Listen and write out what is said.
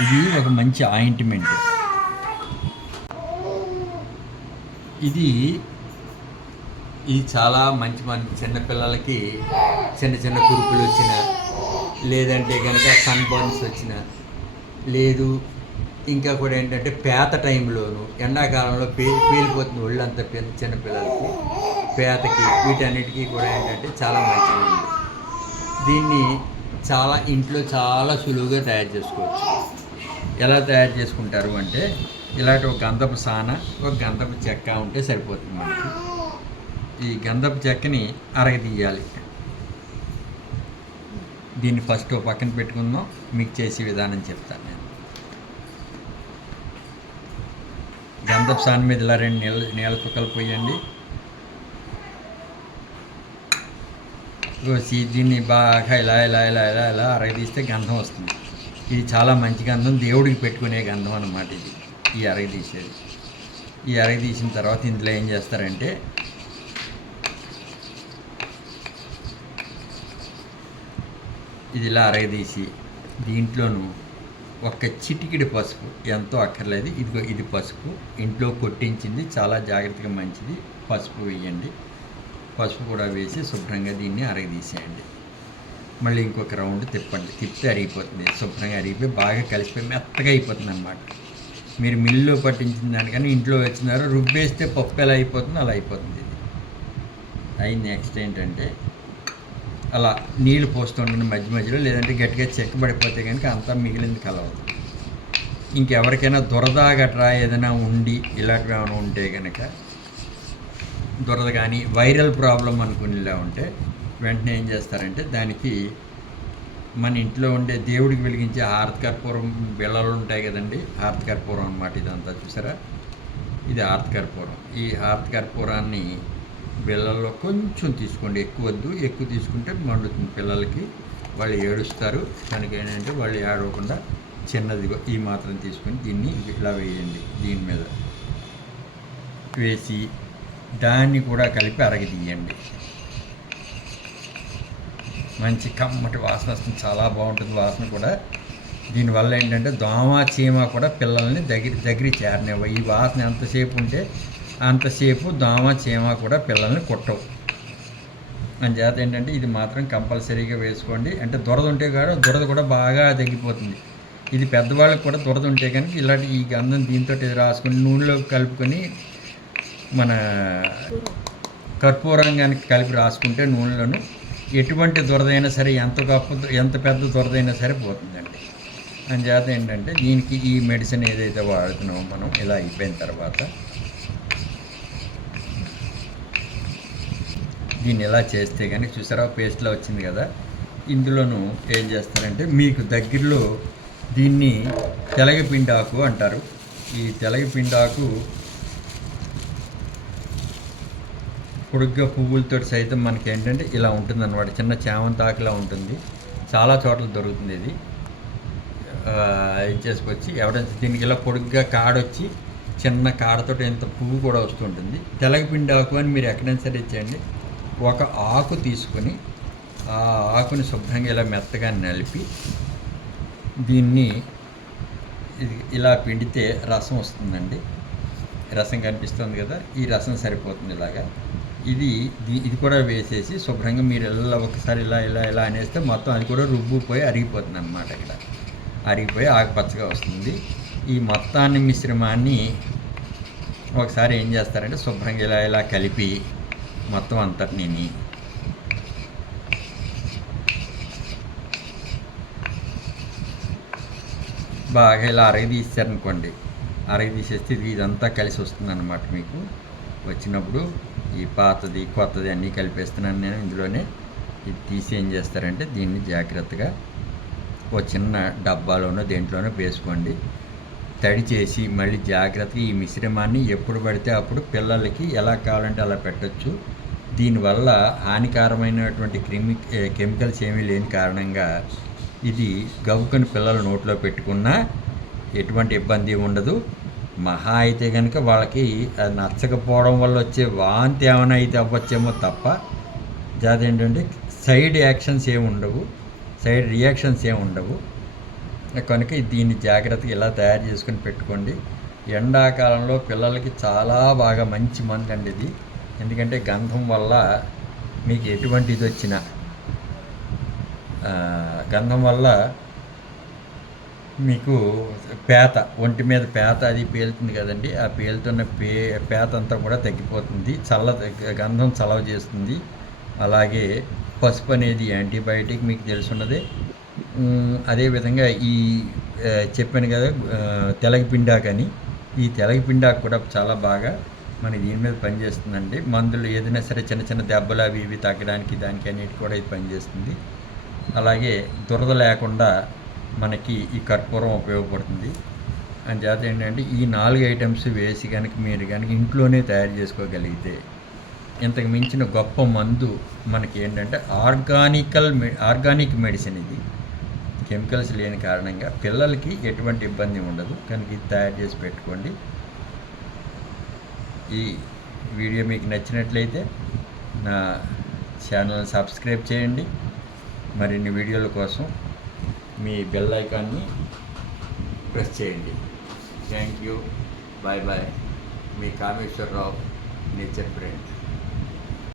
ఇది ఒక మంచి ఆయింట్మెంట్. ఇది ఇది చాలా మంచి చిన్నపిల్లలకి చిన్న చిన్న కురుపులు వచ్చిన, లేదంటే కనుక సన్ బర్న్స్ వచ్చిన, లేదు ఇంకా కూడా ఏంటంటే పేత టైంలోను ఎండాకాలంలో పేలిపోతుంది ఒళ్ళంతా చిన్నపిల్లలకి, పేతకి, వీటన్నిటికీ కూడా ఏంటంటే చాలా మంచిది. దీన్ని ఇంట్లో చాలా సులువుగా తయారు చేసుకోవచ్చు. ఎలా తయారు చేసుకుంటారు అంటే, ఇలాంటి ఒక గంధపు సాన, ఒక గంధపు చెక్క ఉంటే సరిపోతుంది మనకి. ఈ గంధపు చెక్కని అరగదీయాలి. దీన్ని ఫస్ట్ పక్కన పెట్టుకుందాం, మీకు చేసే విధానం చెప్తాను నేను. గంధపు సాన మీద ఇలా 2 నీళ్ళ చుక్కలు పోయండి. దీన్ని బాగా ఇలా ఇలా ఇలా ఇలా ఇలా అరగదీస్తే గంధం వస్తుంది. ఇది చాలా మంచి గంధం, దేవుడికి పెట్టుకునే గంధం అన్నమాట ఇది, ఈ అరగదీసేది. ఈ అరగదీసిన తర్వాత ఇందులో ఏం చేస్తారంటే, ఇది ఇలా అరగదీసి దీంట్లోనూ ఒక చిటికిడి పసుపు, ఎంతో అక్కర్లేదు, ఇది పసుపు ఇంట్లో కొట్టించింది, చాలా జాగ్రత్తగా మంచిది. పసుపు వేయండి. పసుపు కూడా వేసి శుభ్రంగా దీన్ని అరగదీసేయండి. మళ్ళీ ఇంకొక రౌండ్ తిప్పితే అరిగిపోతుంది. శుభ్రంగా అరిగిపోయి బాగా కలిసిపోయి మెత్తగా అయిపోతుంది అన్నమాట. మీరు మిల్లులో పట్టించిన దానికన్నా ఇంట్లో వచ్చినారో రుబ్బేస్తే పప్పు ఎలా అయిపోతుందో అలా అయిపోతుంది. ఇది అయి నెక్స్ట్ ఏంటంటే, అలా నీళ్ళు పోస్తుండండి మధ్య మధ్యలో, లేదంటే గట్టిగా చెక్కబడిపోతే కనుక అంతా మిగిలింది కలవదు. ఇంకెవరికైనా దురద గట్రా ఏదైనా ఉండి ఇలాంటివి ఏమైనా ఉంటే కనుక, దురద కానీ వైరల్ ప్రాబ్లం అనుకునేలా ఉంటే వెంటనే ఏం చేస్తారంటే, దానికి మన ఇంట్లో ఉండే దేవుడికి వెలిగించే హారతి కర్పూరం బిళ్ళలు ఉంటాయి కదండి, హారతి కర్పూరం అన్నమాట ఇదంతా. చూసారా, ఇది హారతి కర్పూరం. ఈ హారతి కర్పూరాన్ని బిళ్ళల్లో కొంచెం తీసుకోండి, ఎక్కువ వద్దు. ఎక్కువ తీసుకుంటే మండుతుంది పిల్లలకి, వాళ్ళు ఏడుస్తారు. కనుక ఏంటంటే వాళ్ళు ఏడవకుండా చిన్నదిగో ఈ మాత్రం తీసుకొని దీన్ని ఇలా వేయండి. దీని మీద వేసి దాన్ని కూడా కలిపి అరగదీయండి. మంచి కమ్మటి వాసన వస్తుంది, చాలా బాగుంటుంది వాసన కూడా. దీనివల్ల ఏంటంటే దోమ చీమ కూడా పిల్లల్ని దగ్గర చేరనివ్వ. ఈ వాసన ఎంతసేపు ఉంటే అంతసేపు దోమ చీమ కూడా పిల్లల్ని కొట్టవు. అంచేత ఏంటంటే ఇది మాత్రం కంపల్సరీగా వేసుకోండి. అంటే దురద ఉంటే కూడా దురద కూడా బాగా తగ్గిపోతుంది. ఇది పెద్దవాళ్ళకి కూడా దురద ఉంటే కనుక ఇలాంటి ఈ గంధం దీంతో రాసుకొని నూనెలో కలుపుకొని మన కర్పూరం కనుక కలిపి రాసుకుంటే నూనెలోను ఎటువంటి దురదైనా సరే, ఎంత పెద్ద దురదైనా సరే పోతుందండి. అంచేత ఏంటంటే దీనికి ఈ మెడిసిన్ ఏదైతే వాడుతున్నామో మనం ఇలా అయిపోయిన తర్వాత దీన్ని ఎలా చేస్తే కానీ చూసారా పేస్ట్లో వచ్చింది కదా. ఇందులోనూ ఏం చేస్తారంటే, మీకు దగ్గరలో దీన్ని తెలగపిండాకు అంటారు. ఈ తెలగపిండాకు పొడుగ్గా పువ్వులతో సైతం మనకి ఏంటంటే ఇలా ఉంటుంది అన్నమాట. చిన్న చామంతాకులా ఉంటుంది, చాలా చోట్ల దొరుకుతుంది. ఇది చేసుకొచ్చి ఎవరైనా దీనికి ఇలా పొడుగ్గా కాడొచ్చి చిన్న కాడతో ఇంత పువ్వు కూడా వస్తుంటుంది. తెలగపిండి ఆకు అని మీరు ఎక్కడైనా సరే ఇచ్చేయండి. ఒక ఆకు తీసుకొని ఆ ఆకుని శుభ్రంగా ఇలా మెత్తగా నలిపి దీన్ని ఇలా పిండితే రసం వస్తుందండి. రసం కనిపిస్తుంది కదా, ఈ రసం సరిపోతుంది. ఇలాగా ఇది కూడా వేసేసి శుభ్రంగా మీరు ఇలా ఒకసారి ఇలా ఇలా ఇలా అనేస్తే మొత్తం అది కూడా రుబ్బుపోయి అరిగిపోతుంది అన్నమాట. ఇక్కడ అరిగిపోయి ఆకుపచ్చగా వస్తుంది. ఈ మొత్తాన్ని మిశ్రమాన్ని ఒకసారి ఏం చేస్తారంటే శుభ్రంగా ఇలా ఇలా కలిపి మొత్తం అంతటిని బాగా ఇలా అరగదీసారనుకోండి. అరగదీసేస్తే ఇదంతా కలిసి వస్తుంది అన్నమాట. మీకు వచ్చినప్పుడు ఈ పాతది కొత్తది అన్నీ కలిపేస్తున్నాను నేను ఇందులోనే. ఇది తీసి ఏం చేస్తారంటే దీన్ని జాగ్రత్తగా ఓ చిన్న డబ్బాలోనో దేంట్లోనో వేసుకోండి. తడి చేసి మళ్ళీ జాగ్రత్తగా ఈ మిశ్రమాన్ని ఎప్పుడు పడితే అప్పుడు పిల్లలకి ఎలా కావాలంటే అలా పెట్టచ్చు. దీనివల్ల హానికరమైనటువంటి కెమికల్స్ ఏమీ లేని కారణంగా ఇది గవ్వుకొని పిల్లల నోట్లో పెట్టుకున్నా ఎటువంటి ఇబ్బంది ఉండదు. మహా అయితే కనుక వాళ్ళకి అది నచ్చకపోవడం వల్ల వచ్చే వాంతి ఏమైనా అయితే అవ్వచ్చేమో తప్ప ఏంటంటే సైడ్ రియాక్షన్స్ ఏమి ఉండవు. కనుక దీన్ని జాగ్రత్తగా ఇలా తయారు చేసుకొని పెట్టుకోండి. ఎండాకాలంలో పిల్లలకి చాలా బాగా మంచి మందు అండి ఇది. ఎందుకంటే గంధం వల్ల మీకు ఎటువంటి ఇది వచ్చినా గంధం వల్ల మీకు ఒంటి మీద పేత అది పేలుతుంది కదండి, ఆ పేలుతున్న పేత అంతా కూడా తగ్గిపోతుంది. గంధం చలవ చేస్తుంది. అలాగే పసుపు అనేది యాంటీబయాటిక్ మీకు తెలుసున్నదే. అదేవిధంగా ఈ చెప్పాను కదా తెలగపిండాకని, ఈ తెలగపిండాకు కూడా చాలా బాగా మన దీని మీద పనిచేస్తుందండి. మందులు ఏదైనా సరే చిన్న చిన్న దెబ్బలు అవి ఇవి తగ్గడానికి దానికి అన్నిటి కూడా ఇది పనిచేస్తుంది. అలాగే దురద లేకుండా మనకి ఈ కర్పూరం ఉపయోగపడుతుంది. అంచేత ఏంటంటే ఈ 4 ఐటమ్స్ వేసి కనుక మీరు కనుక ఇంట్లోనే తయారు చేసుకోగలిగితే ఇంతకు మించిన గొప్ప మందు మనకి ఏంటంటే ఆర్గానిక్ మెడిసిన్ ఇది. కెమికల్స్ లేని కారణంగా పిల్లలకి ఎటువంటి ఇబ్బంది ఉండదు. కనుక ఇది తయారు చేసి పెట్టుకోండి. ఈ వీడియో మీకు నచ్చినట్లయితే నా ఛానల్ని సబ్స్క్రైబ్ చేయండి. మరిన్ని వీడియోల కోసం మీ బెల్ ఐకాన్ని ప్రెస్ చేయండి. Thank you. Bye bye. మీ కామేశ్వరరావు, నేచర్ ఫ్రెండ్.